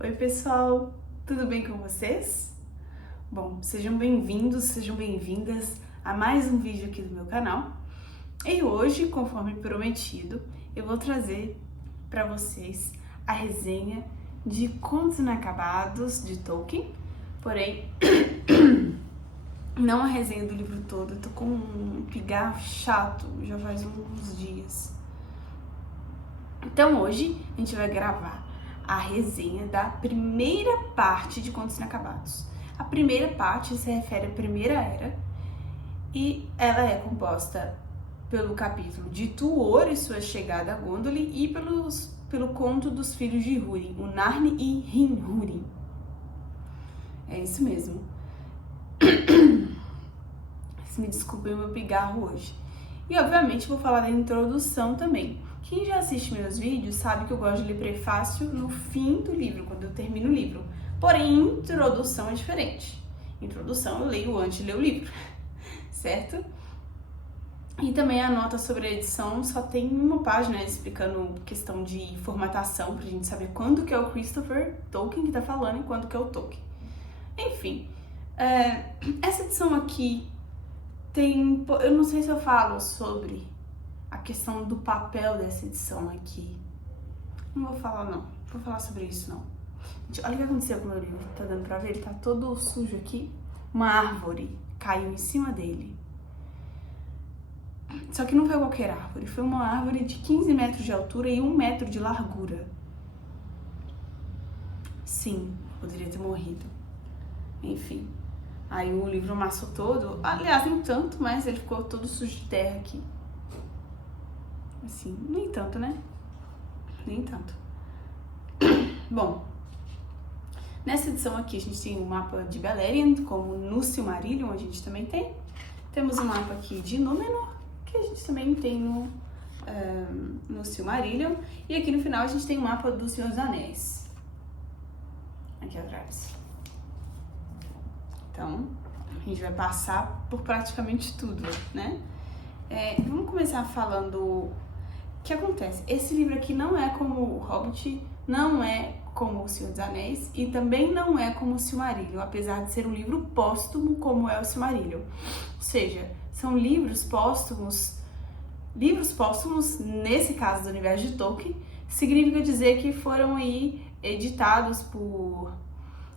Oi pessoal, tudo bem com vocês? Bom, sejam bem-vindos, sejam bem-vindas a mais um vídeo aqui do meu canal. E hoje, conforme prometido, eu vou trazer para vocês a resenha de Contos Inacabados de Tolkien, porém não a resenha do livro todo. Eu tô com um pigarro chato já faz uns dias. Então hoje a gente vai gravar a resenha da primeira parte de Contos Inacabados. A primeira parte se refere à Primeira Era e ela é composta pelo capítulo de Tuor e sua chegada a Gondolin e pelo conto dos filhos de Húrin, o Narn e Hin-Húrin. É isso mesmo. Me desculpem o meu pigarro hoje. E obviamente vou falar da introdução também. Quem já assiste meus vídeos sabe que eu gosto de ler prefácio no fim do livro, quando eu termino o livro. Porém, introdução é diferente. Introdução eu leio antes de ler o livro, certo? E também a nota sobre a edição só tem uma página explicando questão de formatação, pra gente saber quando que é o Christopher Tolkien que tá falando e quando que é o Tolkien. Enfim, essa edição aqui tem... Eu não sei se eu falo sobre a questão do papel dessa edição aqui. Não vou falar não, vou falar sobre isso não. Gente, olha o que aconteceu com o meu livro, tá dando pra ver? Ele tá todo sujo aqui. Uma árvore caiu em cima dele. Só que não foi qualquer árvore, foi uma árvore de 15 metros de altura e 1 metro de largura. Sim, poderia ter morrido. Enfim, aí o livro amassou todo. Aliás, nem tanto, mas ele ficou todo sujo de terra aqui. Assim, nem tanto, né? Nem tanto. Bom, nessa edição aqui a gente tem um mapa de Beleriand, como no Silmarillion a gente também tem. Temos um mapa aqui de Númenor, que a gente também tem no Silmarillion. E aqui no final a gente tem um mapa do Senhor dos Anéis. Aqui atrás. Então, a gente vai passar por praticamente tudo, né? Vamos começar falando o que acontece. Esse livro aqui não é como o Hobbit, não é como o Senhor dos Anéis e também não é como o Silmarillion, apesar de ser um livro póstumo como é o Silmarillion. Ou seja, são livros póstumos. Livros póstumos, nesse caso do universo de Tolkien, significa dizer que foram aí editados por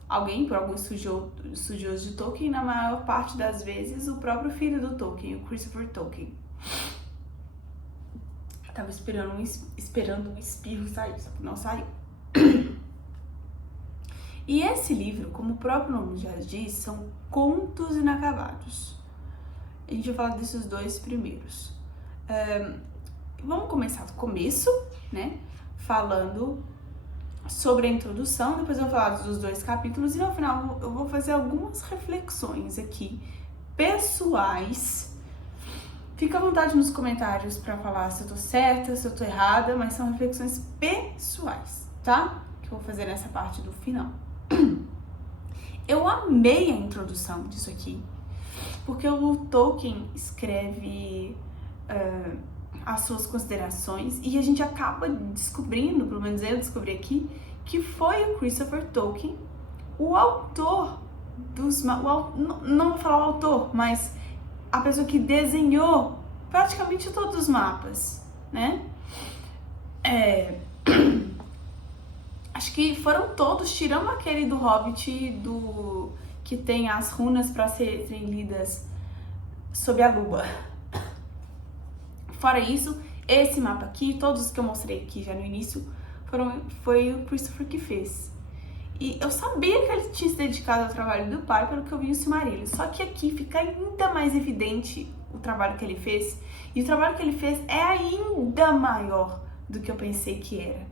alguém, por alguns estudiosos de Tolkien, na maior parte das vezes o próprio filho do Tolkien, o Christopher Tolkien. Tava esperando um espirro sair, só que não saiu. E esse livro, como o próprio nome já diz, são contos inacabados. A gente vai falar desses dois primeiros. Vamos começar do começo, né? Falando sobre a introdução, depois eu vou falar dos dois capítulos e no final eu vou fazer algumas reflexões aqui pessoais. Fica à vontade nos comentários para falar se eu tô certa, se eu tô errada, mas são reflexões pessoais, tá? Que eu vou fazer nessa parte do final. Eu amei a introdução disso aqui, porque o Tolkien escreve as suas considerações e a gente acaba descobrindo, pelo menos eu descobri aqui, que foi o Christopher Tolkien o autor dos... não vou falar o autor, mas a pessoa que desenhou praticamente todos os mapas, né? Acho que foram todos, tirando aquele do Hobbit, que tem as runas para serem lidas sob a lua. Fora isso, esse mapa aqui, todos os que eu mostrei aqui já no início, foi o Christopher que fez. E eu sabia que ele tinha se dedicado ao trabalho do pai, pelo que eu vi no Silmarillion. Só que aqui fica ainda mais evidente o trabalho que ele fez. E o trabalho que ele fez é ainda maior do que eu pensei que era.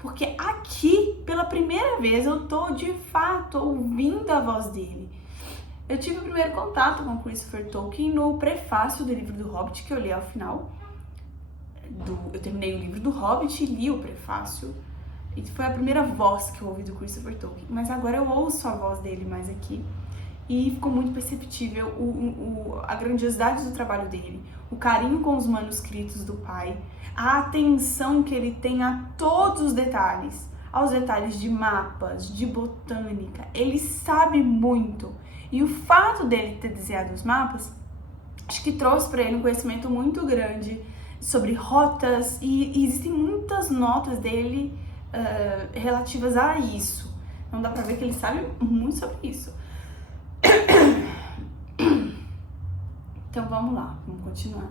Porque aqui, pela primeira vez, eu tô de fato ouvindo a voz dele. Eu tive o primeiro contato com Christopher Tolkien no prefácio do livro do Hobbit, que eu li ao final. Eu terminei o livro do Hobbit e li o prefácio. E foi a primeira voz que eu ouvi do Christopher Tolkien. Mas agora eu ouço a voz dele mais aqui. E ficou muito perceptível a grandiosidade do trabalho dele, o carinho com os manuscritos do pai, a atenção que ele tem a todos os detalhes, aos detalhes de mapas, de botânica. Ele sabe muito. E o fato dele ter desenhado os mapas, acho que trouxe para ele um conhecimento muito grande sobre rotas, e existem muitas notas dele relativas a isso. Então dá pra ver que ele sabe muito sobre isso. Então vamos lá, vamos continuar.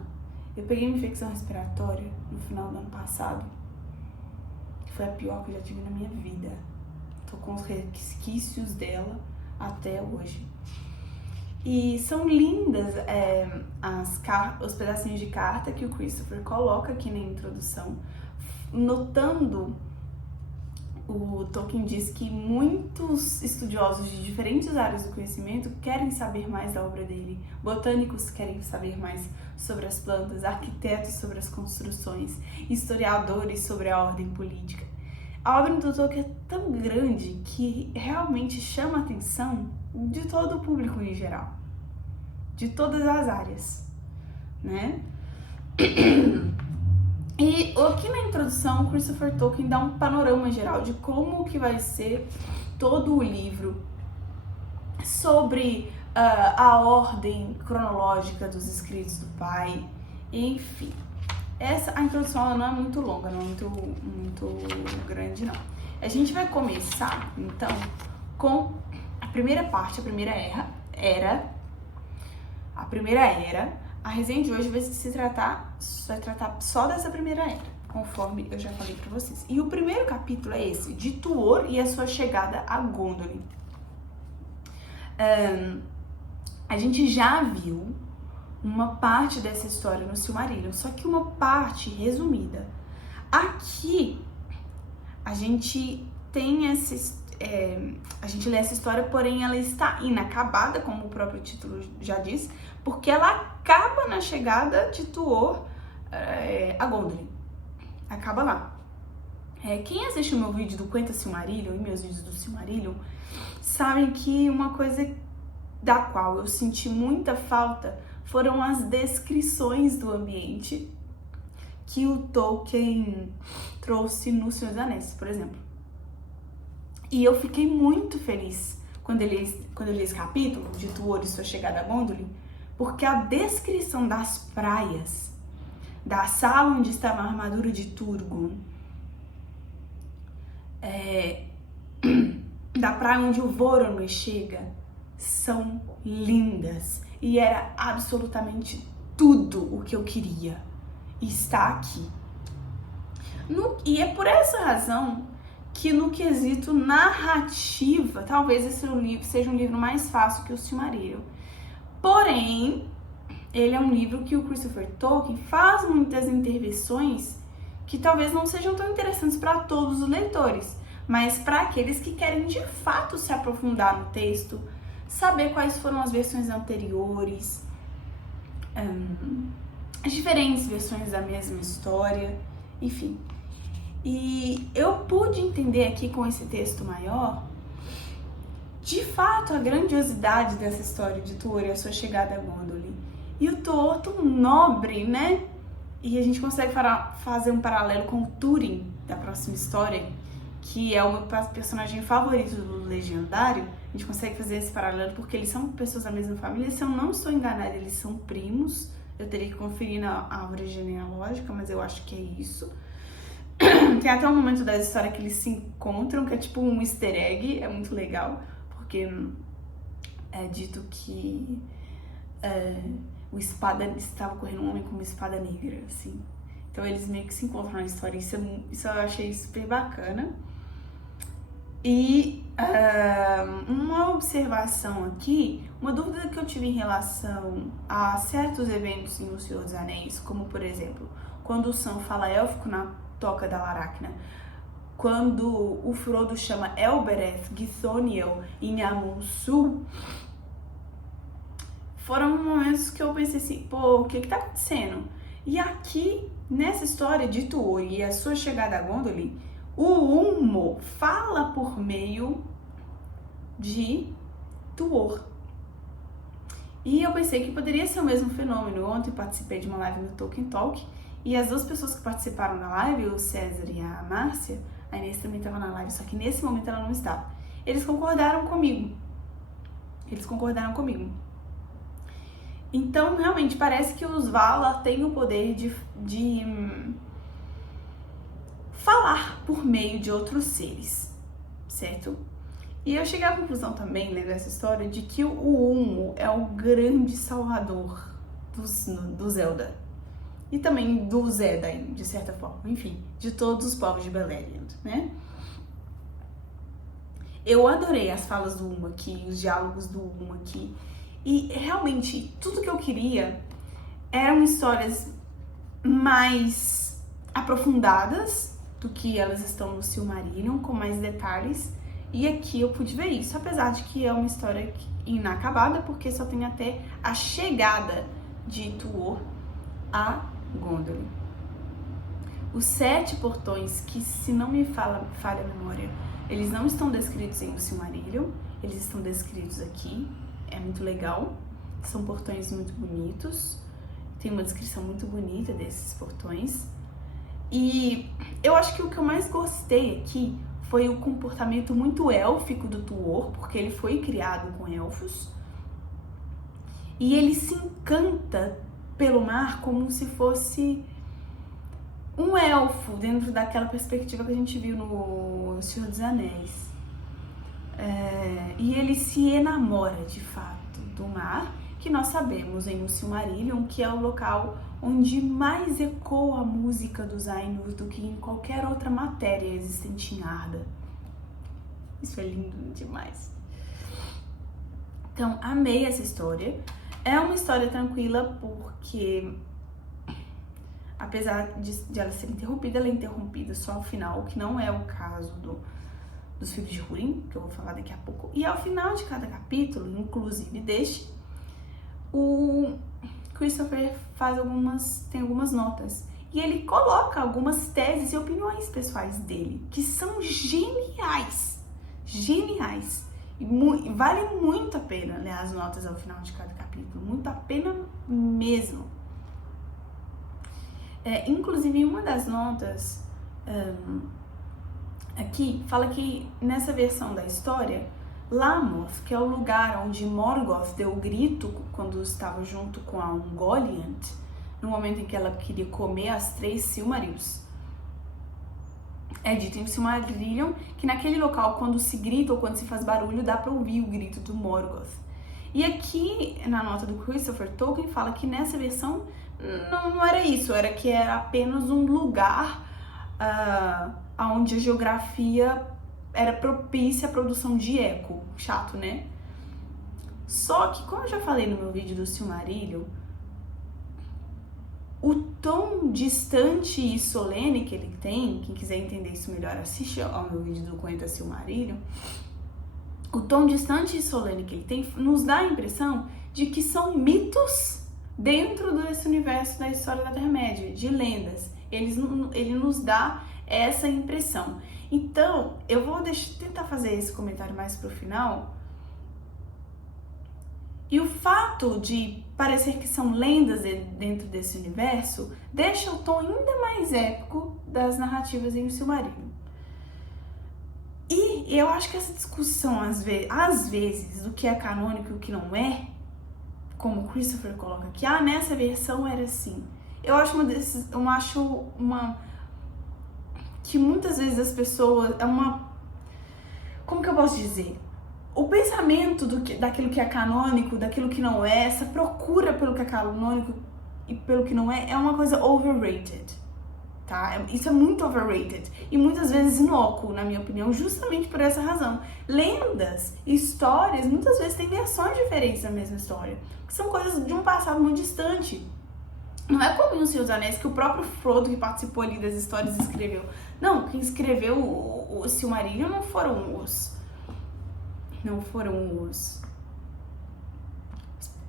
Eu peguei uma infecção respiratória no final do ano passado, que foi a pior que eu já tive na minha vida. Tô com os resquícios dela até hoje. E são lindas os pedacinhos de carta que o Christopher coloca aqui na introdução, notando. O Tolkien diz que muitos estudiosos de diferentes áreas do conhecimento querem saber mais da obra dele. Botânicos querem saber mais sobre as plantas, arquitetos sobre as construções, historiadores sobre a ordem política. A obra do Tolkien é tão grande que realmente chama a atenção de todo o público em geral, de todas as áreas, né? E aqui na introdução, o Christopher Tolkien dá um panorama geral de como que vai ser todo o livro, sobre a ordem cronológica dos escritos do pai, enfim. A introdução ela não é muito longa, não é muito grande, não. A gente vai começar, então, com a primeira parte, a primeira era. A resenha de hoje vai tratar só dessa primeira era, conforme eu já falei pra vocês. E o primeiro capítulo é esse, de Tuor e a sua chegada a Gondolin. A gente já viu uma parte dessa história no Silmarillion, só que uma parte resumida. Aqui, a gente tem a gente lê essa história, porém ela está inacabada, como o próprio título já diz, porque ela acaba na chegada de Tuor a Gondolin. Acaba lá. Quem assiste o meu vídeo do Quenta Silmarillion e meus vídeos do Silmarillion, sabem que uma coisa da qual eu senti muita falta foram as descrições do ambiente que o Tolkien trouxe no Senhor dos Anéis, por exemplo. E eu fiquei muito feliz quando eu li esse capítulo de Tuor e sua chegada a Gondolin, porque a descrição das praias, da sala onde estava a armadura de Turgon, da praia onde o Voronoi chega, são lindas. E era absolutamente tudo o que eu queria. E está aqui. E é por essa razão que no quesito narrativa, talvez esse livro seja um livro mais fácil que o Silmarillion. Porém, ele é um livro que o Christopher Tolkien faz muitas intervenções que talvez não sejam tão interessantes para todos os leitores, mas para aqueles que querem de fato se aprofundar no texto, saber quais foram as versões anteriores, as diferentes versões da mesma história, enfim. E eu pude entender aqui com esse texto maior, de fato, a grandiosidade dessa história de Tuor e a sua chegada a Gondolin. E o Tuor tão nobre, né? E a gente consegue fazer um paralelo com o Túrin, da próxima história, que é o meu personagem favorito do Legendário. A gente consegue fazer esse paralelo porque eles são pessoas da mesma família. Se eu não estou enganada, eles são primos. Eu teria que conferir na árvore genealógica, mas eu acho que é isso. Tem até um momento da história que eles se encontram, que é tipo um easter egg, é muito legal, porque é dito que estava correndo um homem com uma espada negra, assim. Então eles meio que se encontram na história, isso eu achei super bacana. E uma observação aqui, uma dúvida que eu tive em relação a certos eventos em O Senhor dos Anéis, como por exemplo, quando o Sam fala élfico na Toca da Laracna, quando o Frodo chama Elbereth, Githoniel em Amon-Sul, foram momentos que eu pensei assim, pô, o que tá acontecendo? E aqui, nessa história de Tuor e a sua chegada a Gondolin, o Ulmo fala por meio de Tuor. E eu pensei que poderia ser o mesmo fenômeno. Ontem participei de uma live no Tolkien Talk e as duas pessoas que participaram da live, o César e a Márcia, A Inês também estava na live, só que nesse momento ela não estava. Eles concordaram comigo. Então, realmente, parece que os Valar têm o poder de falar por meio de outros seres, certo? E eu cheguei à conclusão também, né, dessa história, de que o Ulmo é o grande salvador do Zelda. E também do Zédain, de certa forma. Enfim, de todos os povos de Beleriand, né? Eu adorei as falas do Ulmo aqui, os diálogos do Ulmo aqui. E realmente, tudo que eu queria eram histórias mais aprofundadas do que elas estão no Silmarillion, com mais detalhes. E aqui eu pude ver isso, apesar de que é uma história inacabada, porque só tem até a chegada de Tuor a Gondolin. Os 7 portões, que se não me falha a memória, eles não estão descritos em O Silmarillion, eles estão descritos aqui, é muito legal, são portões muito bonitos, tem uma descrição muito bonita desses portões, e eu acho que o que eu mais gostei aqui foi o comportamento muito élfico do Tuor, porque ele foi criado com elfos, e ele se encanta pelo mar como se fosse um elfo, dentro daquela perspectiva que a gente viu no Senhor dos Anéis. E ele se enamora, de fato, do mar, que nós sabemos em O Silmarillion, que é o local onde mais ecoa a música dos Ainur do que em qualquer outra matéria existente em Arda. Isso é lindo demais. Então, amei essa história. É uma história tranquila porque, apesar de ela ser interrompida, ela é interrompida só ao final, que não é o caso dos filhos de Húrin, que eu vou falar daqui a pouco. E ao final de cada capítulo, inclusive deste, o Christopher tem algumas notas. E ele coloca algumas teses e opiniões pessoais dele, que são geniais. Geniais. E vale muito a pena ler as notas ao final de cada capítulo. Muito a pena mesmo. Inclusive, em uma das notas aqui, fala que nessa versão da história, Lamoth, que é o lugar onde Morgoth deu o grito quando estava junto com a Ungoliant, no momento em que ela queria comer as 3 Silmarils. É dito em Silmarillion que naquele local, quando se grita ou quando se faz barulho, dá para ouvir o grito do Morgoth. E aqui, na nota do Christopher Tolkien, fala que nessa versão não era isso, era que era apenas um lugar onde a geografia era propícia à produção de eco. Chato, né? Só que, como eu já falei no meu vídeo do Silmarillion, o tom distante e solene que ele tem, quem quiser entender isso melhor, assiste ao meu vídeo do Conhecendo Silmarillion. O tom distante e solene que ele tem nos dá a impressão de que são mitos dentro desse universo da história da Terra-média, de lendas. Ele nos dá essa impressão. Então, eu vou tentar fazer esse comentário mais pro final. E o fato de parecer que são lendas dentro desse universo deixa o tom ainda mais épico das narrativas em O Silmarillion. E eu acho que essa discussão, às vezes, do que é canônico e o que não é, como o Christopher coloca aqui, nessa versão era assim. Eu acho que muitas vezes as pessoas, como que eu posso dizer? O pensamento daquilo que é canônico, daquilo que não é, essa procura pelo que é canônico e pelo que não é uma coisa overrated, tá? Isso é muito overrated e muitas vezes inócuo, na minha opinião, justamente por essa razão. Lendas, histórias, muitas vezes têm versões diferentes da mesma história, que são coisas de um passado muito distante. Não é como em O Senhor dos Anéis, que o próprio Frodo, que participou ali das histórias, escreveu. Não, quem escreveu o Silmarillion não foram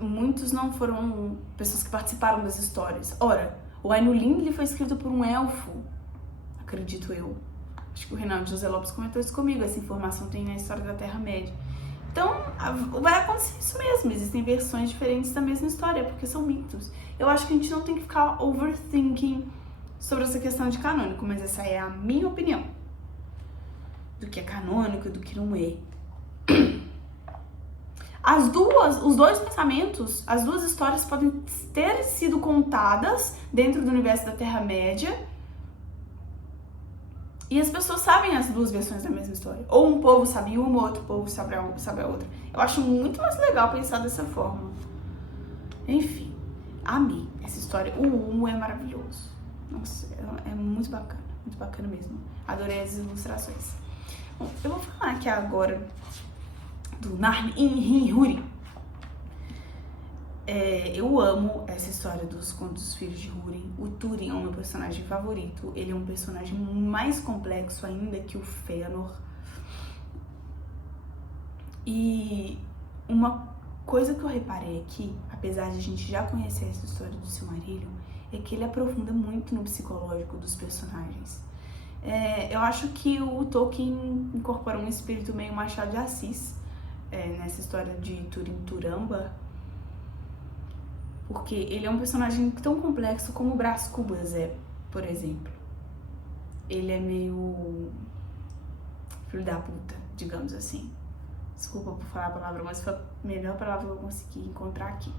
muitos não foram pessoas que participaram das histórias. Ora, o Ainulindle foi escrito por um elfo, acredito eu. Acho que o Reinaldo José Lopes comentou isso comigo, essa informação tem na história da Terra-média. Então, vai acontecer isso mesmo, existem versões diferentes da mesma história, porque são mitos. Eu acho que a gente não tem que ficar overthinking sobre essa questão de canônico, mas essa é a minha opinião. do que é canônico e do que não é. Os dois pensamentos, as duas histórias podem ter sido contadas dentro do universo da Terra-média e as pessoas sabem as duas versões da mesma história. Ou um povo sabe uma, outro povo sabe a outra. Eu acho muito mais legal pensar dessa forma. Enfim, amei essa história. O 1 é maravilhoso. Nossa, é muito bacana mesmo. Adorei as ilustrações. Bom, eu vou falar aqui agora do Narn-in-Huri. Eu amo essa história dos contos dos filhos de Húrin. O Túrin é o meu personagem favorito. Ele é um personagem mais complexo ainda que o Fëanor. E uma coisa que eu reparei aqui, apesar de a gente já conhecer essa história do Silmarillion, é que ele aprofunda muito no psicológico dos personagens. Eu acho que o Tolkien incorporou um espírito meio Machado de Assis nessa história de Túrin Turambar, porque ele é um personagem tão complexo como o Bras Cubas é, por exemplo. Ele é meio filho da puta, digamos assim. Desculpa por falar a palavra, mas foi a melhor palavra que eu consegui encontrar aqui.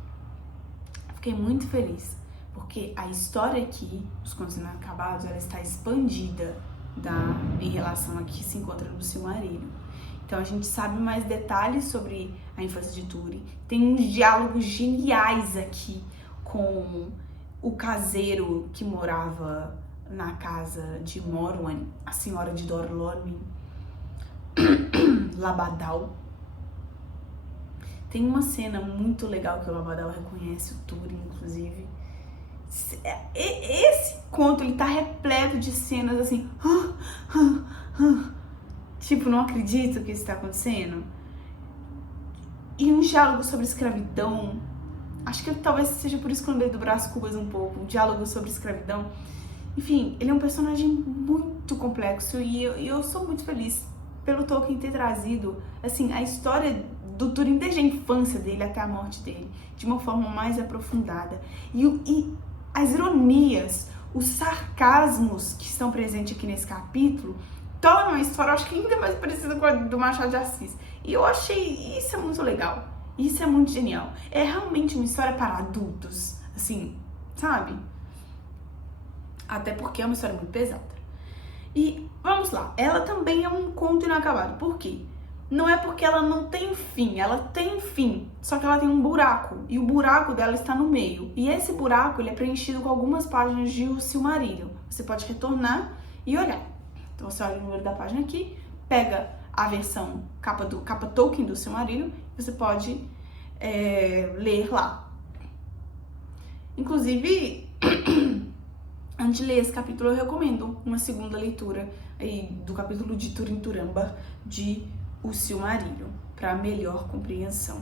Fiquei muito feliz, porque a história aqui, Os Contos Inacabados, ela está expandida em relação a que se encontra no Silmarillion. Então a gente sabe mais detalhes sobre a infância de Túrin. Tem uns diálogos geniais aqui com o caseiro que morava na casa de Morwen, a senhora de Dor Lórmin, Labadal. Tem uma cena muito legal que o Labadal reconhece o Túrin, inclusive. Esse conto, ele tá repleto de cenas assim... Tipo, não acredito que isso está acontecendo. E um diálogo sobre escravidão. Acho que talvez seja por isso que eu lembrei do Bras Cubas um pouco. Um diálogo sobre escravidão. Enfim, ele é um personagem muito complexo e eu sou muito feliz pelo Tolkien ter trazido, assim, a história do Túrin desde a infância dele até a morte dele, de uma forma mais aprofundada. E as ironias, os sarcasmos que estão presentes aqui nesse capítulo torna uma história, acho que ainda mais parecida com a do Machado de Assis. E eu achei isso é muito legal. Isso é muito genial. É realmente uma história para adultos, assim, sabe? Até porque é uma história muito pesada. E vamos lá, ela também é um conto inacabado. Por quê? Não é porque ela não tem fim, ela tem fim, só que ela tem um buraco, e o buraco dela está no meio. E esse buraco, ele é preenchido com algumas páginas de O Silmarillion. Você pode retornar e olhar. Então você olha o número da página aqui, pega a versão capa Tolkien do Silmarillion, você pode ler lá. Inclusive, antes de ler esse capítulo, eu recomendo uma segunda leitura aí do capítulo de Túrin Turambar de O Silmarillion, para melhor compreensão.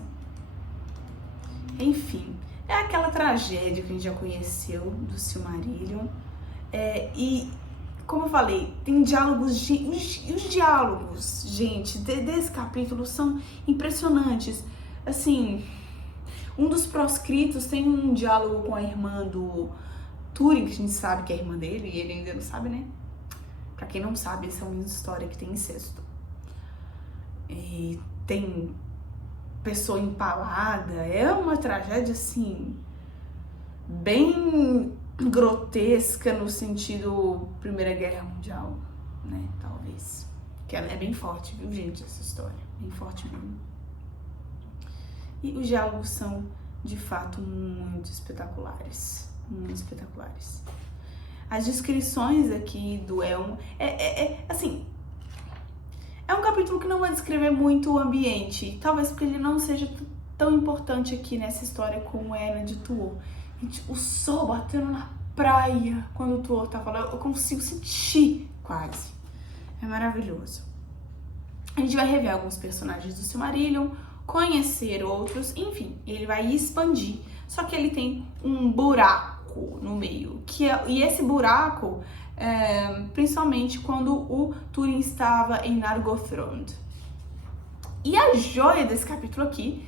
Enfim, é aquela tragédia que a gente já conheceu do Silmarillion. E, como eu falei, tem diálogos, e os diálogos, gente, desse capítulo são impressionantes. Assim, um dos proscritos tem um diálogo com a irmã do Túrin, que a gente sabe que é a irmã dele, e ele ainda não sabe, né? Pra quem não sabe, essa é uma história que tem incesto. E tem pessoa empalada, é uma tragédia, assim, bem grotesca no sentido Primeira Guerra Mundial, né, talvez. Que ela é bem forte, viu, gente, essa história, bem forte mesmo. E os diálogos são, de fato, muito espetaculares, muito espetaculares. As descrições aqui do Elmo, assim, é um capítulo que não vai descrever muito o ambiente, talvez porque ele não seja tão importante aqui nessa história como é na de Tuor. Gente, o sol batendo na praia quando o Tuor tá falando, eu consigo sentir quase. É maravilhoso. A gente vai rever alguns personagens do Silmarillion, conhecer outros, enfim, ele vai expandir. Só que ele tem um buraco no meio, e esse buraco principalmente quando o Túrin estava em Nargothrond. E a joia desse capítulo aqui,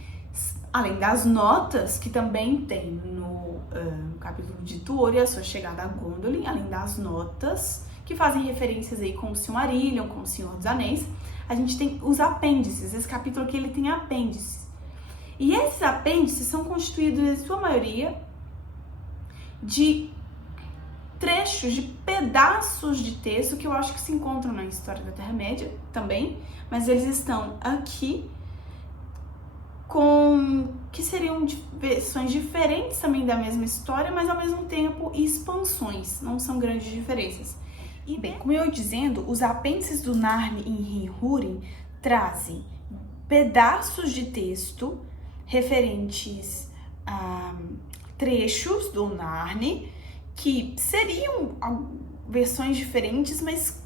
além das notas que também tem no capítulo de Tuor e a sua chegada a Gondolin, além das notas, que que fazem referências aí com o Silmarillion, com o Senhor dos Anéis. A gente tem os apêndices, esse capítulo aqui ele tem apêndices. E esses apêndices são constituídos, em sua maioria, de trechos, de pedaços de texto que eu acho que se encontram na História da Terra-média também, mas eles estão aqui que seriam versões diferentes também da mesma história, mas ao mesmo tempo expansões, não são grandes diferenças. E bem, como eu ia dizendo, os apêndices do Narn em Húrin trazem pedaços de texto referentes a trechos do Narn, que seriam versões diferentes, mas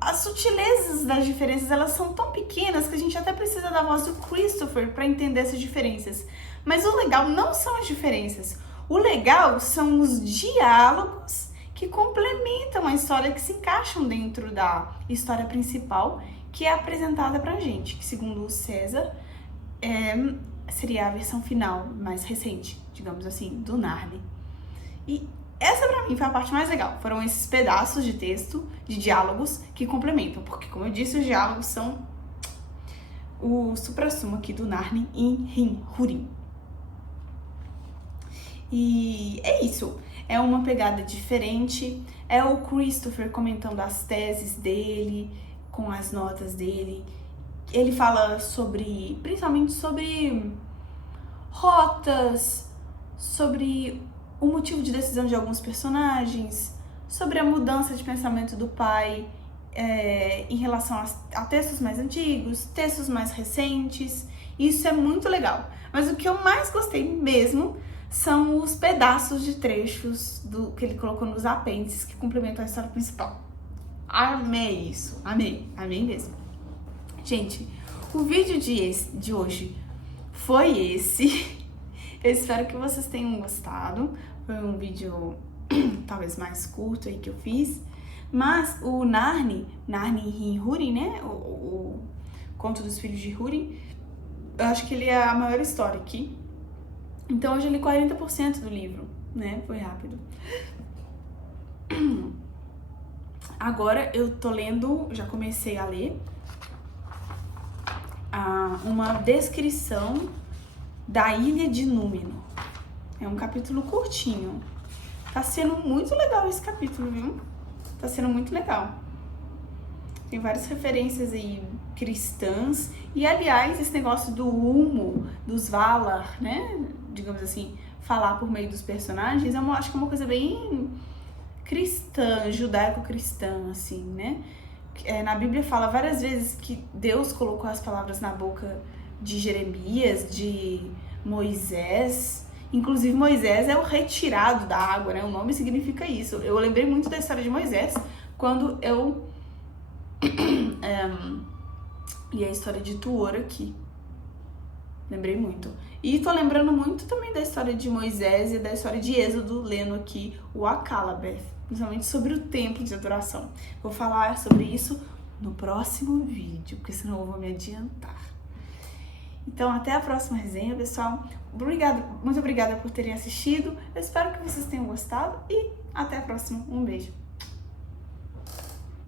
as sutilezas das diferenças, elas são tão pequenas que a gente até precisa da voz do Christopher para entender essas diferenças. Mas o legal não são as diferenças. O legal são os diálogos que complementam a história, que se encaixam dentro da história principal, que é apresentada pra gente, que segundo o César, seria a versão final, mais recente, digamos assim, do Narn. E essa pra mim foi a parte mais legal, foram esses pedaços de texto, de diálogos que complementam, porque como eu disse, os diálogos são o suprassumo aqui do Narn em Húrin. E é isso, é uma pegada diferente, é o Christopher comentando as teses dele, com as notas dele. Ele fala principalmente sobre rotas, sobre o motivo de decisão de alguns personagens, sobre a mudança de pensamento do pai em relação a textos mais antigos, textos mais recentes. Isso é muito legal. Mas o que eu mais gostei mesmo são os pedaços de trechos que ele colocou nos apêndices que complementam a história principal. Amei isso, amei mesmo. Gente, o vídeo de hoje foi esse. Eu espero que vocês tenham gostado. Foi um vídeo talvez mais curto aí que eu fiz. Mas o Narn em Húrin, né? O Conto dos Filhos de Húrin, eu acho que ele é a maior história aqui. Então hoje eu li 40% do livro, né? Foi rápido. Agora eu tô lendo, já comecei a ler uma descrição da Ilha de Númenor. É um capítulo curtinho. Tá sendo muito legal esse capítulo, viu? Tá sendo muito legal. Tem várias referências aí cristãs. E, aliás, esse negócio do Ulmo, dos Valar, né? Digamos assim, falar por meio dos personagens, eu acho que é uma coisa bem cristã, judaico-cristã, assim, né? Na Bíblia fala várias vezes que Deus colocou as palavras na boca de Jeremias, de Moisés. Inclusive, Moisés é o retirado da água, né? O nome significa isso. Eu lembrei muito da história de Moisés quando eu li a história de Tuor aqui. Lembrei muito. E tô lembrando muito também da história de Moisés e da história de Êxodo, lendo aqui o Akalabeth, principalmente sobre o templo de adoração. Vou falar sobre isso no próximo vídeo, porque senão eu vou me adiantar. Então, até a próxima resenha, pessoal. Muito obrigada por terem assistido. Eu espero que vocês tenham gostado e até a próxima. Um beijo.